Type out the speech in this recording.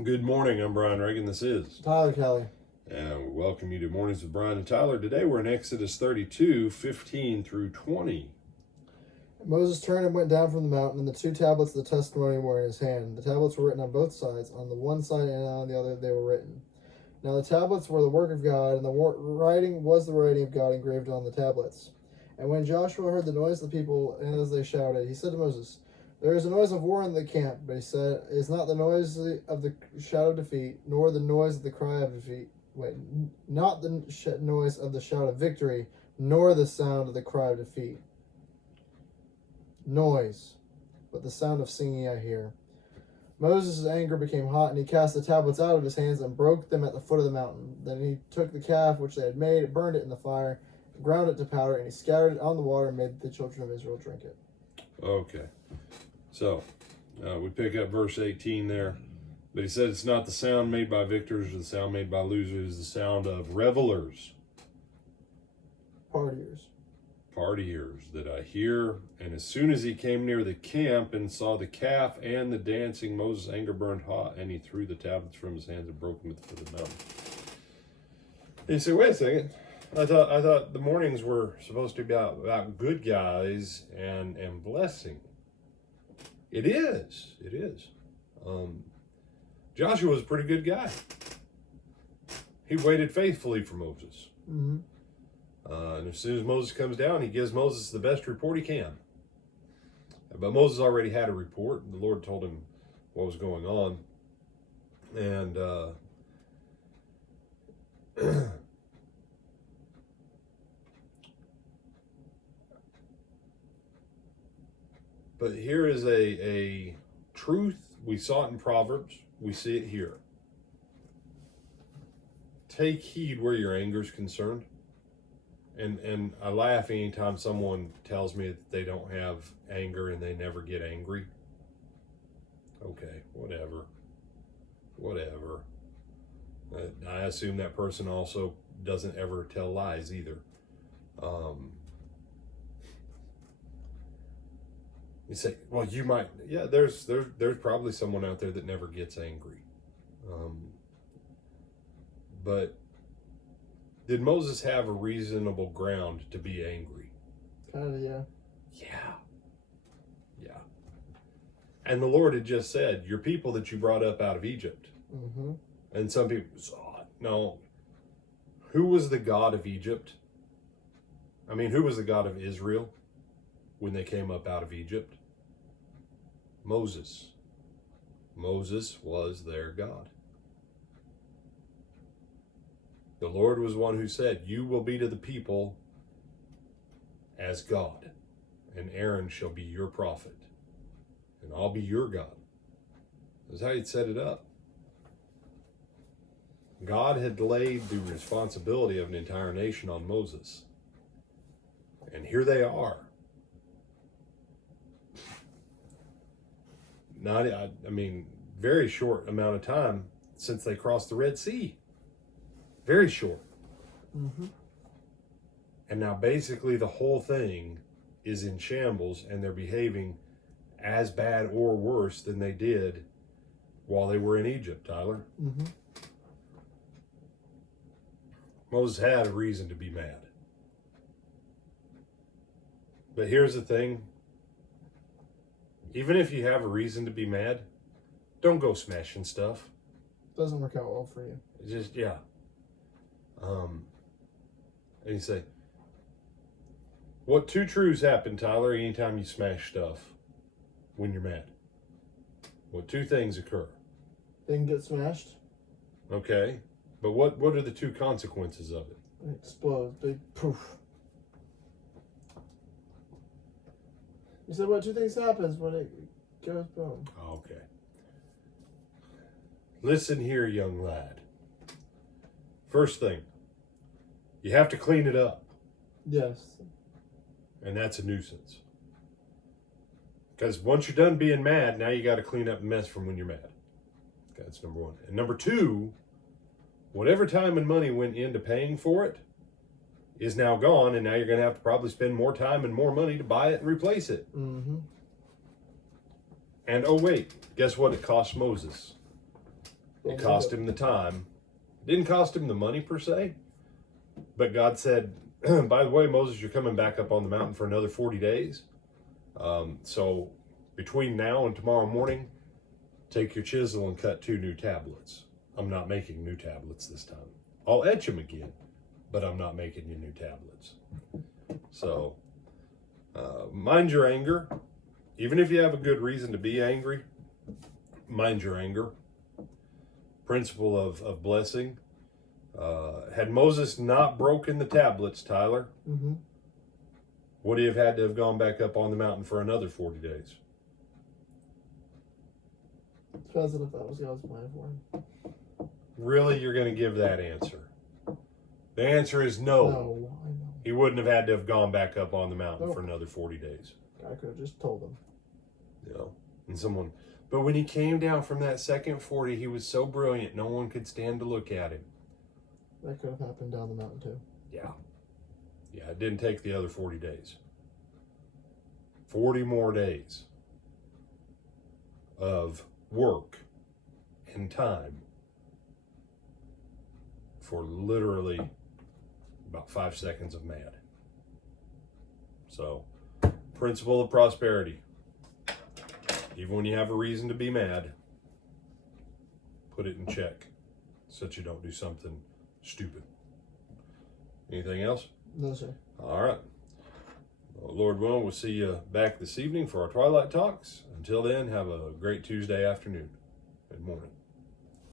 Good morning. I'm Brian Reagan. This is Tyler Kelly. and we welcome you to Mornings with Brian and Tyler. Today we're in Exodus 32:15 through 20. Moses turned and went down from the mountain, and the two tablets of the testimony were in his hand. The tablets were written on both sides. On the one side and on the other they were written. Now the tablets were the work of God, and the writing was the writing of God engraved on the tablets. And when Joshua heard the noise of the people, and as they shouted, he said to Moses, "There is a noise of war in the camp." But he said, "It is not the noise of the shout of defeat, nor the noise of the cry of defeat. Not the noise of the shout of victory, nor the sound of the cry of defeat. Noise, but the sound of singing I hear." Moses' anger became hot, and he cast the tablets out of his hands and broke them at the foot of the mountain. Then he took the calf which they had made, burned it in the fire, ground it to powder, and he scattered it on the water and made the children of Israel drink it. Okay, so we pick up verse 18 there. But he said it's not the sound made by victors or the sound made by losers, the sound of revelers, partiers that I hear. And as soon as he came near the camp and saw the calf and the dancing, Moses' anger burned hot, and he threw the tablets from his hands and broke them at the foot of the mountain. And you say, wait a second. I thought the mornings were supposed to be about good guys and blessing. It is. Joshua was a pretty good guy. He waited faithfully for Moses. Mm-hmm. And as soon as Moses comes down, he gives Moses the best report he can. But Moses already had a report. The Lord told him what was going on. And but here is a truth. We saw it in Proverbs. We see it here. Take heed where your anger is concerned. And I laugh anytime someone tells me that they don't have anger and they never get angry. Okay, whatever. I assume that person also doesn't ever tell lies either. You say, well, you might. Yeah, there's probably someone out there that never gets angry. But did Moses have a reasonable ground to be angry? Kind of, yeah. Yeah. And the Lord had just said, your people that you brought up out of Egypt. Mm-hmm. And some people saw it. No. Who was the God of Egypt? I mean, who was the God of Israel when they came up out of Egypt? Moses. Moses was their God. The Lord was one who said, you will be to the people as God, and Aaron shall be your prophet, and I'll be your God. That's how he'd set it up. God had laid the responsibility of an entire nation on Moses. And here they are. Very short amount of time since they crossed the Red Sea. Very short. Mm-hmm. And now basically the whole thing is in shambles, and they're behaving as bad or worse than they did while they were in Egypt, Tyler. Mm-hmm. Moses had a reason to be mad. But here's the thing. Even if you have a reason to be mad, don't go smashing stuff. Doesn't work out well for you. Just, yeah. And you say, what two truths happen, Tyler, anytime you smash stuff when you're mad? What two things occur? Thing gets smashed. Okay. But what are the two consequences of it? It explodes. Big poof. You said what two things happens when it goes boom? Okay. Listen here, young lad. First thing, you have to clean it up. Yes. And that's a nuisance. Because once you're done being mad, now you got to clean up the mess from when you're mad. Okay, that's number one. And number two, whatever time and money went into paying for it is now gone, and now you're going to have to probably spend more time and more money to buy it and replace it. Mm-hmm. And oh wait, guess what it cost Moses? It cost him the time. It didn't cost him the money per se. But God said, by the way, Moses, you're coming back up on the mountain for another 40 days. So between now and tomorrow morning, take your chisel and cut 2 new tablets. I'm not making new tablets this time. I'll etch them again, but I'm not making you new tablets. So mind your anger. Even if you have a good reason to be angry, mind your anger. Principle of blessing. Had Moses not broken the tablets, Tyler, would he have had to have gone back up on the mountain for another 40 days? Depends on if that was God's plan for him. Really, you're going to give that answer? The answer is no. No, I know. He wouldn't have had to have gone back up on the mountain for another 40 days. I could have just told him. You know, and someone, but when he came down from that second 40, he was so brilliant, no one could stand to look at him. That could have happened down the mountain too. Yeah. Yeah, it didn't take the other 40 days. 40 more days of work and time for literally about 5 seconds of mad. So, principle of prosperity. Even when you have a reason to be mad, put it in check so that you don't do something stupid. Anything else? No, sir. All right. Well, Lord willing, we'll see you back this evening for our Twilight Talks. Until then, have a great Tuesday afternoon and morning.